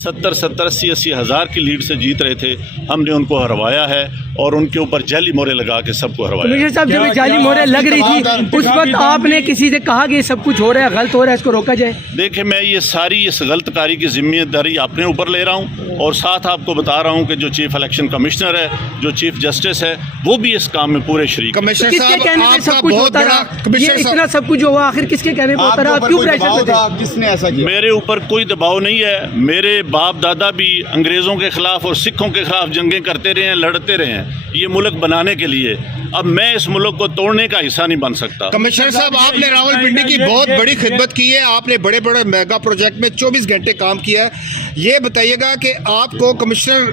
70-80 ہزار کی لیڈ سے جیت رہے تھے. ہم نے ان کو ہروایا ہے اور ان کے اوپر جعلی مہریں لگا کے سب کو ہروایا. کمشنر صاحب جب جعلی مہریں لگ رہی تھی اس وقت آپ نے کسی سے کہا کہ یہ سب کچھ ہو رہا ہے، غلط ہو رہا ہے، اس کو روکا جائے؟ دیکھیں میں یہ ساری اس غلط کاری کی ذمہ داری اپنے اوپر لے رہا ہوں اور ساتھ آپ کو بتا رہا ہوں کہ جو چیف الیکشن کمشنر ہے، جو چیف جسٹس ہے، وہ بھی اس کام میں پورے شریک ہیں. کس کے کہنے پہ سب کچھ ہوتا رہا؟ یہ اتنا سب کچھ ہوا آخر کس کے کہنے پہ ہوتا رہا؟ آپ کیوں پریشر میں تھے؟ کس نے ایسا کیا؟ میرے اوپر کوئی دباؤ نہیں ہے. میرے باپ دادا بھی انگریزوں کے خلاف اور سکھوں کے خلاف جنگیں کرتے رہے ہیں، لڑتے رہے ہیں یہ ملک بنانے کے لیے. اب میں اس ملک کو توڑنے کا حصہ نہیں بن سکتا. کمشنر صاحب آپ نے راولپنڈی کی بہت بڑی خدمت کی ہے، آپ نے بڑے بڑے میگا پروجیکٹ میں 24 گھنٹے کام کیا ہے. یہ بتائیے گا کہ آپ کو کمشنر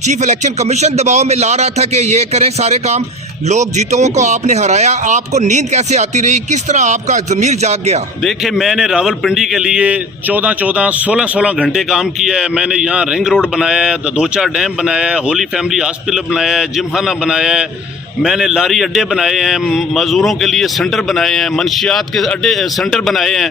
چیف الیکشن کمیشن دباؤ میں لا رہا تھا کہ یہ کریں سارے کام، لوگ جیتوں کو آپ نے ہرایا، آپ کو نیند کیسے آتی رہی؟ کس طرح آپ کا ضمیر جاگ گیا؟ دیکھیں میں نے راولپنڈی کے لیے 16 گھنٹے کام کیا ہے. میں نے یہاں رنگ روڈ بنایا ہے، دوچا ڈیم بنایا ہے، ہولی فیملی ہاسپٹل بنایا ہے، جم خانہ بنایا ہے. میں نے لاری اڈے بنائے ہیں، مزدوروں کے لیے سینٹر بنائے ہیں، منشیات کے اڈے سینٹر بنائے ہیں.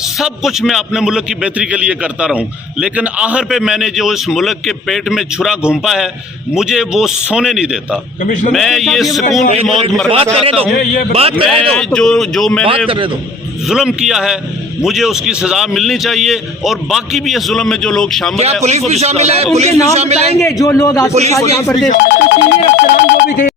سب کچھ میں اپنے ملک کی بہتری کے لیے کرتا رہوں، لیکن آخر پہ میں نے جو اس ملک کے پیٹ میں چھرا گھونپا ہے مجھے وہ سونے نہیں دیتا. میں یہ سکون کی موت برباد کرتا ہوں. میں جو میں نے ظلم کیا ہے مجھے اس کی سزا ملنی چاہیے، اور باقی بھی اس ظلم میں جو لوگ شامل ہیں پولیس بھی شامل ہے؟ ان کے نام بتائیں گے جو لوگ آپ کے ساتھ یہاں پر تھے؟